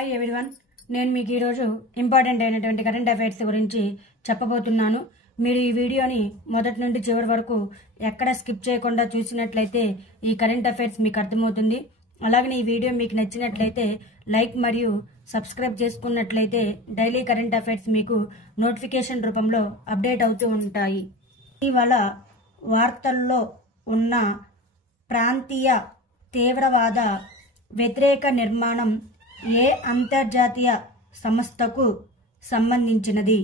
Hi everyone, నేను మీకు ఈరోజు ఇంపార్టెంట్ అయినటువంటి కరెంట్ అఫైర్స్ గురించి చెప్పబోతున్నాను. మీరు ఈ వీడియోని మొదటి నుండి చివరి వరకు ఎక్కడ స్కిప్ చేయకుండా చూసినట్లయితే ఈ కరెంట్ అఫైర్స్ మీకు అర్థమవుతుంది. అలాగే ఈ వీడియో మీకు నచ్చినట్లయితే లైక్ మరియు సబ్స్క్రైబ్ చేసుకున్నట్లయితే డైలీ కరెంట్ అఫైర్స్ మీకు నోటిఫికేషన్ రూపంలో అప్డేట్ అవుతూ ఉంటాయి. ఇవాళ వార్తల్లో ఉన్న ప్రాంతీయ తీవ్రవాద వ్యతిరేక నిర్మాణం ఏ అంతర్జాతీయ సంస్థకు సంబంధించినది?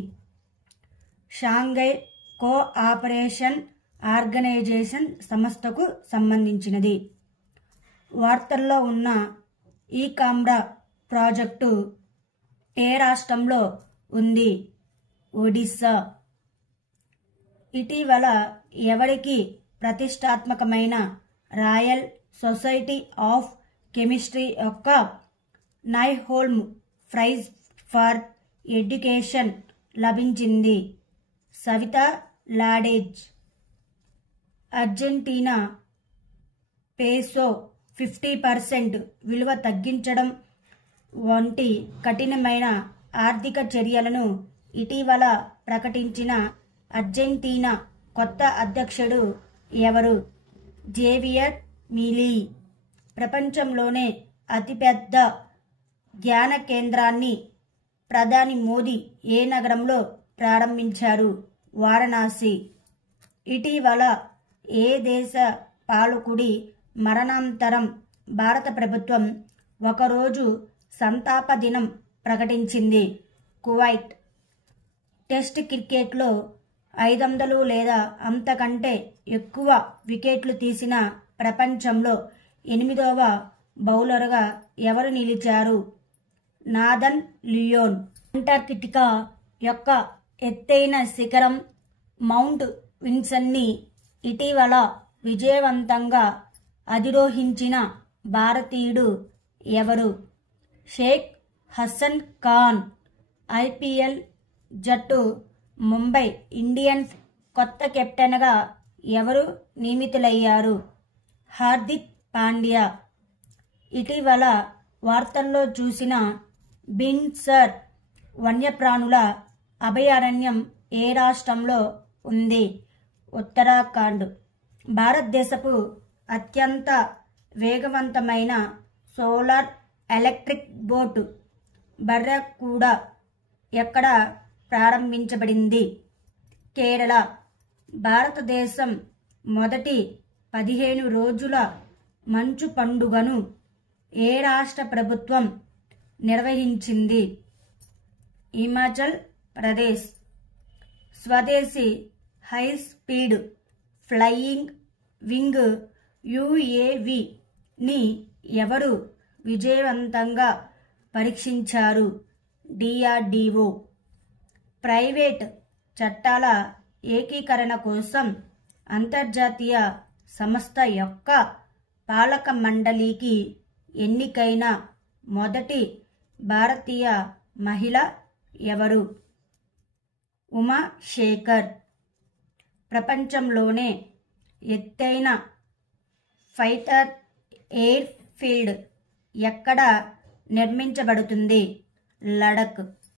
షాంఘై కోఆపరేషన్ ఆర్గనైజేషన్ సంస్థకు సంబంధించినది. వార్తల్లో ఉన్న ఈ కామ్రా ప్రాజెక్టు ఏ రాష్ట్రంలో ఉంది? ఒడిస్సా. ఇటీవల ఎవరికి ప్రతిష్టాత్మకమైన రాయల్ సొసైటీ ఆఫ్ కెమిస్ట్రీ యొక్క నైహోల్మ్ ప్రైజ్ ఫర్ ఎడ్యుకేషన్ లభించింది? సవితా లాడేజ్. అర్జెంటీనా పేసో 50% విలువ తగ్గించడం వంటి కఠినమైన ఆర్థిక చర్యలను ఇటీవల ప్రకటించిన అర్జెంటీనా కొత్త అధ్యక్షుడు ఎవరు? Javier Milei. ప్రపంచంలోనే అతిపెద్ద ధ్యాన కేంద్రాన్ని ప్రధాని మోదీ ఏ నగరంలో ప్రారంభించారు? వారణాసి. ఇటీవల ఏ దేశ పాలకుడి మరణానంతరం భారత ప్రభుత్వం ఒకరోజు సంతాప దినం ప్రకటించింది? కువైట్. టెస్ట్ క్రికెట్లో 500 లేదా అంతకంటే ఎక్కువ వికెట్లు తీసిన ప్రపంచంలో 8వ బౌలర్గా ఎవరు నిలిచారు? Nathan Lyon. అంటార్కిటికా యొక్క ఎత్తైన శిఖరం మౌంట్ విన్సన్ని ఇటీవల విజయవంతంగా అధిరోహించిన భారతీయుడు ఎవరు? షేక్ హసన్ ఖాన్. ఐపీఎల్ జట్టు ముంబై ఇండియన్స్ కొత్త కెప్టెన్గా ఎవరు నియమితులయ్యారు? హార్దిక్ పాండ్యా. ఇటీవల వార్తల్లో చూసిన బిన్సర్ వన్యప్రాణుల అభయారణ్యం ఏ రాష్ట్రంలో ఉంది? ఉత్తరాఖండ్. భారతదేశపు అత్యంత వేగవంతమైన సోలార్ ఎలక్ట్రిక్ బోట్ బర్రాకూడ ఎక్కడ ప్రారంభించబడింది? కేరళ. భారతదేశం మొదటి 15 రోజుల మంచు పండుగను ఏ రాష్ట్ర ప్రభుత్వం నిర్వహించింది? హిమాచల్ ప్రదేశ్. స్వదేశీ హై స్పీడ్ ఫ్లయింగ్ వింగ్ యుఏవిని ఎవరు విజయవంతంగా పరీక్షించారు? డిఆర్డిఓ. ప్రైవేట్ చట్టాల ఏకీకరణ కోసం అంతర్జాతీయ సంస్థ యొక్క పాలక మండలికి ఎన్నికైన మొదటి భారతీయ మహిళ ఎవరు? ఉమా శేఖర్. ప్రపంచంలోనే ఎత్తైన ఫైటర్ ఎయిర్ ఫీల్డ్ ఎక్కడ నిర్మించబడుతుంది? లడఖ్.